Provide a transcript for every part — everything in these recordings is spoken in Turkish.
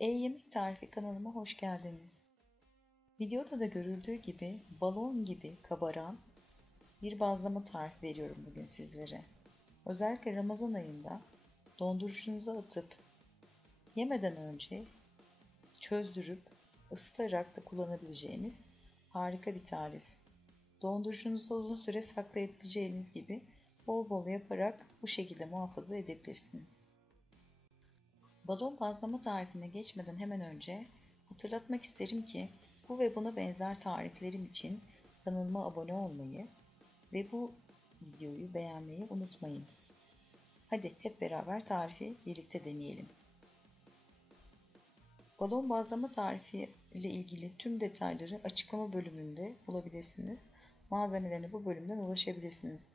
Yemek Tarifi kanalıma hoş geldiniz. Videoda da görüldüğü gibi balon gibi kabaran bir bazlama tarifi veriyorum bugün sizlere. Özellikle Ramazan ayında dondurucunuza atıp yemeden önce çözdürüp ısıtarak da kullanabileceğiniz harika bir tarif. Dondurucunuzda uzun süre saklayabileceğiniz gibi bol bol yaparak bu şekilde muhafaza edebilirsiniz. Balon bazlama tarifine geçmeden hemen önce hatırlatmak isterim ki bu ve buna benzer tariflerim için kanalıma abone olmayı ve bu videoyu beğenmeyi unutmayın. Hadi hep beraber tarifi birlikte deneyelim. Balon bazlama tarifi ile ilgili tüm detayları açıklama bölümünde bulabilirsiniz. Malzemelerine bu bölümden ulaşabilirsiniz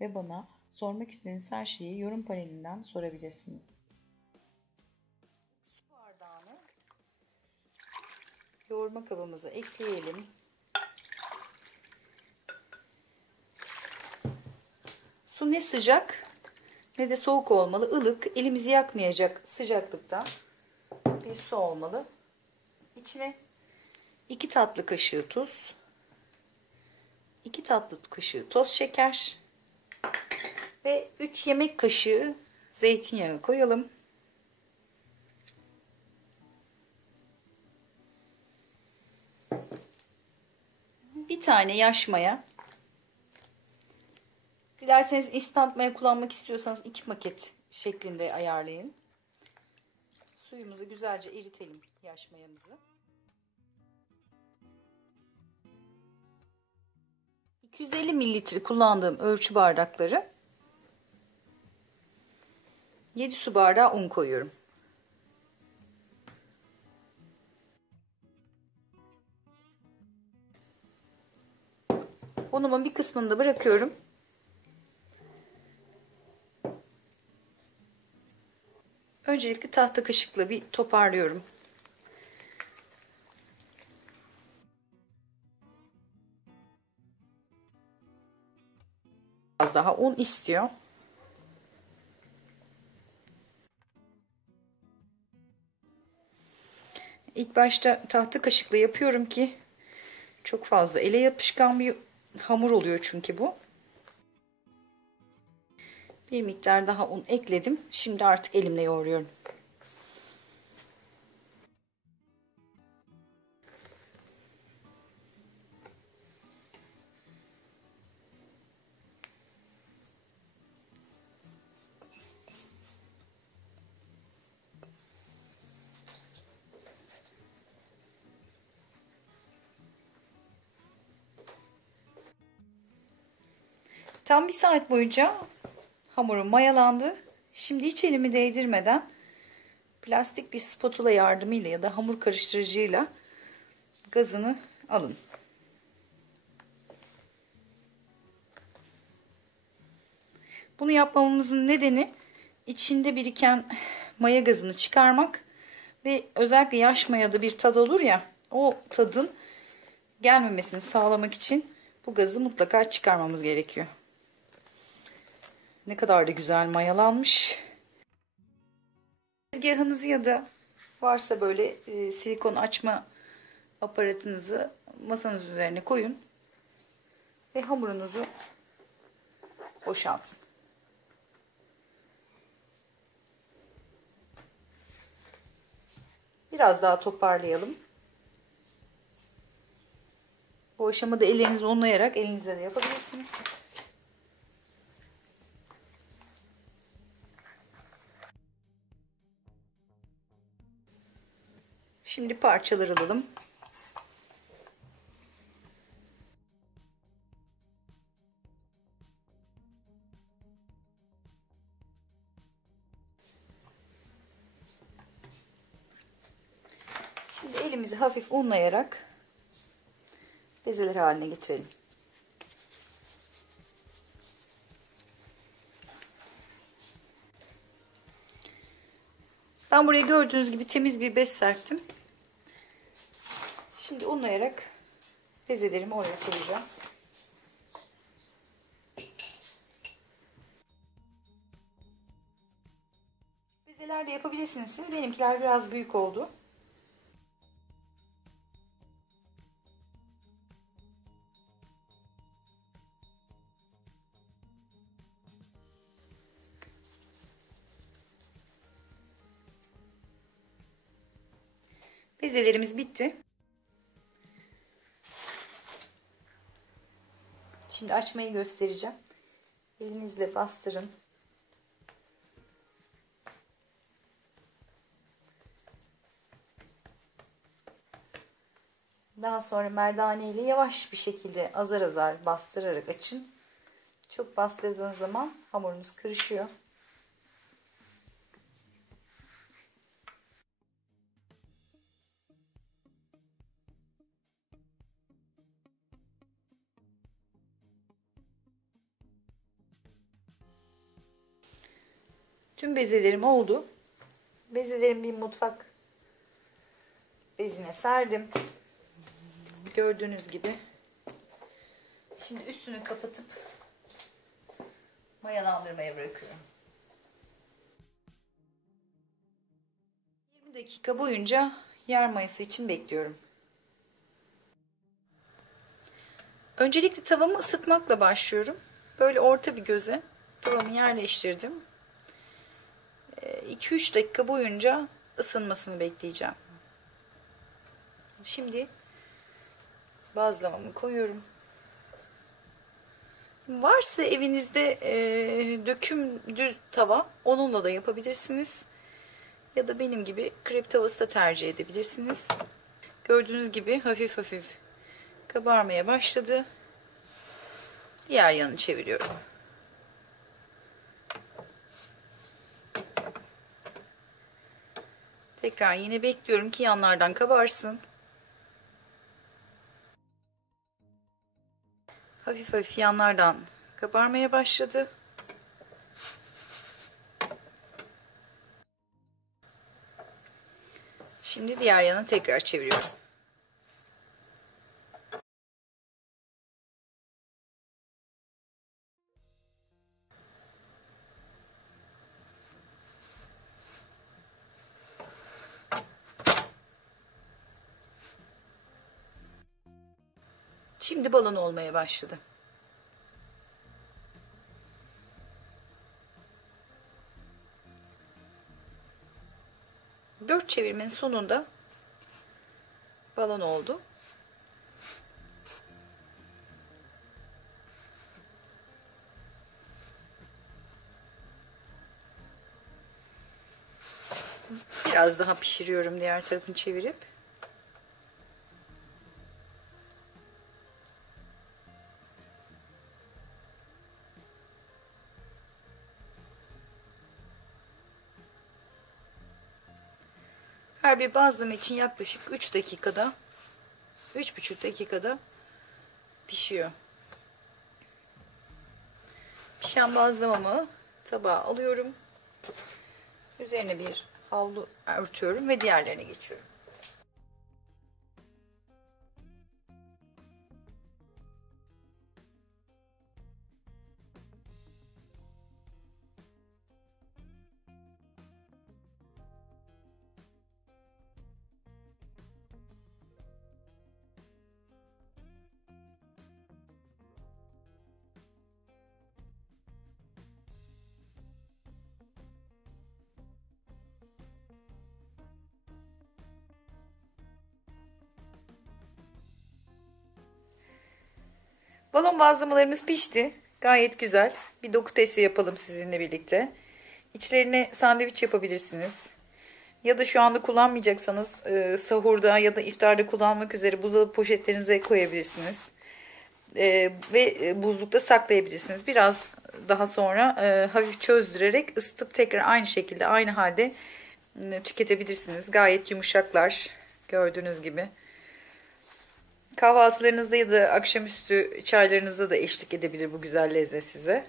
ve bana sormak istediğiniz her şeyi yorum panelinden sorabilirsiniz. Su bardağını yoğurma kabımıza ekleyelim. Su ne sıcak ne de soğuk olmalı. Ilık, elimizi yakmayacak sıcaklıkta bir su olmalı. İçine 2 tatlı kaşığı tuz, 2 tatlı kaşığı toz şeker ve 3 yemek kaşığı zeytinyağı koyalım. Bir tane yaş maya. Dilerseniz instant maya kullanmak istiyorsanız 2 paket şeklinde ayarlayın. Suyumuzu güzelce eritelim, yaş mayamızı. 250 mililitre kullandığım ölçü bardakları 7 su bardağı un koyuyorum. Unumun bir kısmını da bırakıyorum. Öncelikle tahta kaşıkla bir toparlıyorum. Biraz daha un istiyor. İlk başta tahta kaşıkla yapıyorum ki çok fazla ele yapışkan bir hamur oluyor çünkü bu. Bir miktar daha un ekledim. Şimdi artık elimle yoğuruyorum. Tam bir saat boyunca hamurum mayalandı. Şimdi hiç elimi değdirmeden plastik bir spatula yardımıyla ya da hamur karıştırıcıyla gazını alın. Bunu yapmamızın nedeni içinde biriken maya gazını çıkarmak ve özellikle yaş mayada bir tad olur ya, o tadın gelmemesini sağlamak için bu gazı mutlaka çıkarmamız gerekiyor. Ne kadar da güzel mayalanmış. Tezgahınızı ya da varsa böyle silikon açma aparatınızı masanız üzerine koyun ve hamurunuzu boşaltın. Biraz daha toparlayalım. Bu aşamada ellerinizi unlayarak elinizle de yapabilirsiniz. Şimdi parçalar alalım. Şimdi elimizi hafif unlayarak bezeler haline getirelim. Ben buraya gördüğünüz gibi temiz bir bez serptim. Şimdi unlayarak bezelerimi oraya koyacağım. Bezeler de yapabilirsiniz siz. Benimkiler biraz büyük oldu. Bezelerimiz bitti. Şimdi açmayı göstereceğim. Elinizle bastırın. Daha sonra merdane ile yavaş bir şekilde azar azar bastırarak açın. Çok bastırdığınız zaman hamurunuz kırışıyor. Tüm bezelerim oldu. Bezelerimi bir mutfak bezine serdim. Gördüğünüz gibi. Şimdi üstünü kapatıp mayalandırmaya bırakıyorum. 20 dakika boyunca yer mayası için bekliyorum. Öncelikle tavamı ısıtmakla başlıyorum. Böyle orta bir göze tavamı yerleştirdim. 2-3 dakika boyunca ısınmasını bekleyeceğim. Şimdi bazlamamı koyuyorum. Varsa evinizde döküm düz tava, onunla da yapabilirsiniz. Ya da benim gibi krep tavası da tercih edebilirsiniz. Gördüğünüz gibi hafif hafif kabarmaya başladı. Diğer yanını çeviriyorum. Tekrar yine bekliyorum ki yanlardan kabarsın. Hafif hafif yanlardan kabarmaya başladı. Şimdi diğer yana tekrar çeviriyorum. Şimdi balon olmaya başladı. Dört çevirmenin sonunda balon oldu. Biraz daha pişiriyorum diğer tarafını çevirip. Her bir bazlama için yaklaşık 3 dakikada, 3,5 dakikada pişiyor. Pişen bazlamamı tabağa alıyorum. Üzerine bir havlu örtüyorum ve diğerlerine geçiyorum. Balon bazlamalarımız pişti. Gayet güzel. Bir doku testi yapalım sizinle birlikte. İçlerine sandviç yapabilirsiniz. Ya da şu anda kullanmayacaksanız sahurda ya da iftarda kullanmak üzere buzdolabı poşetlerinize koyabilirsiniz. Ve buzlukta saklayabilirsiniz. Biraz daha sonra hafif çözdürerek ısıtıp tekrar aynı şekilde aynı halde tüketebilirsiniz. Gayet yumuşaklar gördüğünüz gibi. Kahvaltılarınızda ya da akşamüstü çaylarınızda da eşlik edebilir bu güzel lezzet size.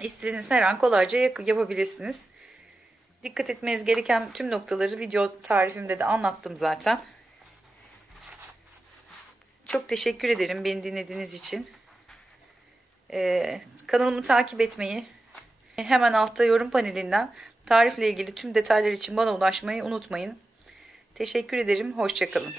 İstediğiniz her an kolayca yapabilirsiniz. Dikkat etmeniz gereken tüm noktaları video tarifimde de anlattım zaten. Çok teşekkür ederim beni dinlediğiniz için. Kanalımı takip etmeyi, hemen altta yorum panelinden tarifle ilgili tüm detaylar için bana ulaşmayı unutmayın. Teşekkür ederim. Hoşça kalın.